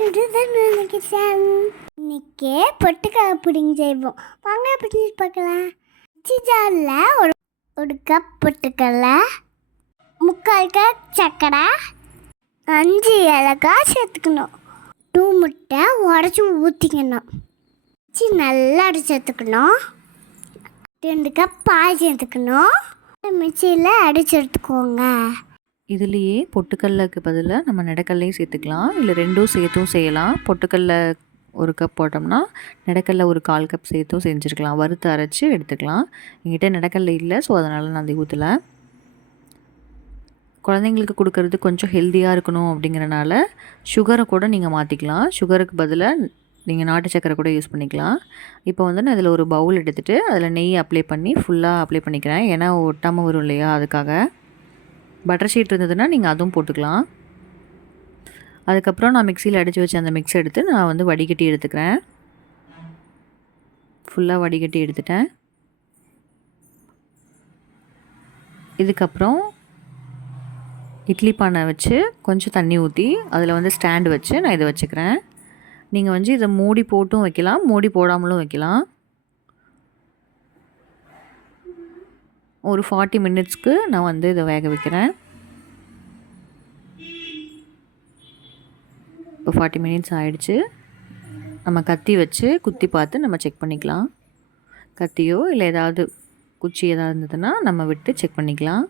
சுடுதல் கிச்சன். இன்னைக்கு பொட்டுக்கடலை புடிங் செய்வோம். வாங்க எப்படி பார்க்கலாம். மிக்ஸி ஜாரில் ஒரு கப் பொட்டுக்கடலை, 3/4 கப் சர்க்கரை, 5 ஏலக்காய் சேர்த்துக்கணும். 2 முட்டை உடச்சி ஊற்றிக்கணும். நல்லா அடிச்சு எடுத்துக்கணும். 2 கப் பால் சேர்த்துக்கணும். மிக்சியில் அடிச்சு எடுத்துக்கோங்க. இதுலேயே பொட்டுக்கடலைக்கு பதிலாக நம்ம நெடக்கல்லையும் சேர்த்துக்கலாம், இல்லை ரெண்டும் சேர்த்தும் செய்யலாம். பொட்டுக்கடலை 1 கப் போட்டோம்னா நெடக்கல்லை ஒரு 1/4 கப் சேர்த்தும் செஞ்சுருக்கலாம். வறுத்து அரைச்சி எடுத்துக்கலாம். என்கிட்ட நெடக்கல்லை இல்லை, ஸோ அதனால் நான் அதை ஊற்றலை. குழந்தைங்களுக்கு கொடுக்கறது கொஞ்சம் ஹெல்த்தியாக இருக்கணும் அப்படிங்கிறனால சுகரை கூட நீங்கள் மாற்றிக்கலாம். சுகருக்கு பதிலாக நீங்கள் நாட்டு சக்கரை கூட யூஸ் பண்ணிக்கலாம். இப்போ வந்து நான் இதில் ஒரு பவுல் எடுத்துகிட்டு அதில் நெய் அப்ளை பண்ணி ஃபுல்லாக அப்ளை பண்ணிக்கிறேன். ஏன்னா ஒட்டாமல் வரும் இல்லையா, அதுக்காக. பட்டர் ஷீட் இருந்ததுன்னா நீங்கள் அதுவும் போட்டுக்கலாம். அதுக்கப்புறம் நான் மிக்சியில் அடித்து வச்ச அந்த மிக்ஸ் எடுத்து நான் வந்து வடிகட்டி எடுத்துக்கிறேன். ஃபுல்லாக வடிகட்டி எடுத்துட்டேன். இதுக்கப்புறம் இட்லி பானை வச்சு கொஞ்சம் தண்ணி ஊற்றி அதில் வந்து ஸ்டாண்டு வச்சு நான் இதை வச்சுக்கிறேன். நீங்கள் வந்து இதை மூடி போட்டும் வைக்கலாம், மூடி போடாமலும் வைக்கலாம். ஒரு 40 மினிட்ஸ்க்கு நான் வந்து இதை வேக வைக்கிறேன். இப்போ 40 மினிட்ஸ் ஆகிடுச்சு. நம்ம கத்தி வச்சு குத்தி பார்த்து நம்ம செக் பண்ணிக்கலாம். கத்தியோ இல்லை ஏதாவது குச்சி ஏதாவது இருந்ததுன்னா நம்ம விட்டு செக் பண்ணிக்கலாம்.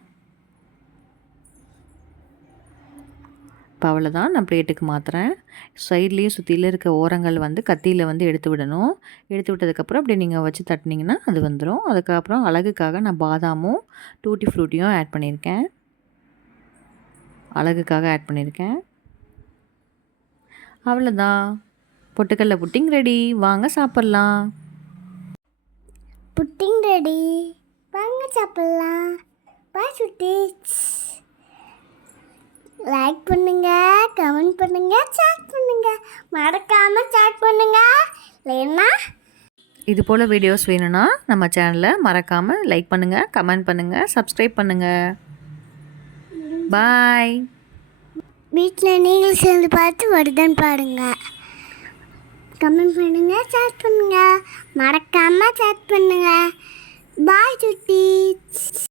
இப்போ அவ்வளோதான், நான் பிளேட்டுக்கு மாற்றுறேன். சைட்லேயும் சுற்றியில் இருக்க ஓரங்கள் வந்து கத்தியில் வந்து எடுத்து விடணும். எடுத்து விட்டதுக்கப்புறம் அப்படி நீங்கள் வச்சு தட்டினீங்கன்னா அது வந்துடும். அதுக்கப்புறம் அழகுக்காக நான் பாதாமும் டூட்டி ஃப்ரூட்டியும் ஆட் பண்ணியிருக்கேன். அழகுக்காக ஆட் பண்ணியிருக்கேன். அவ்வளோதான், பொட்டுக்கடலை புட்டிங் ரெடி. வாங்க சாப்பிட்லாம். புட்டிங் ரெடி, வாங்க சாப்பிட்லாம். பாய் சுட்டீஸ். லைக் பண்ணுங்க, கமெண்ட் பண்ணுங்க, சேட் பண்ணுங்க. மறக்காம சேட் பண்ணுங்க. இல்லைன்னா இது போல் வீடியோஸ் வேணும்னா நம்ம சேனலை மறக்காமல் லைக் பண்ணுங்கள், கமெண்ட் பண்ணுங்கள், சப்ஸ்கிரைப் பண்ணுங்கள். பாய். வீட்டில் நீங்களும் சேர்ந்து பார்த்து வருதுன்னு பாருங்க. கமெண்ட் பண்ணுங்க, சேட் பண்ணுங்க. மறக்காம சேட் பண்ணுங்க. பாய் சுட்டீஸ்.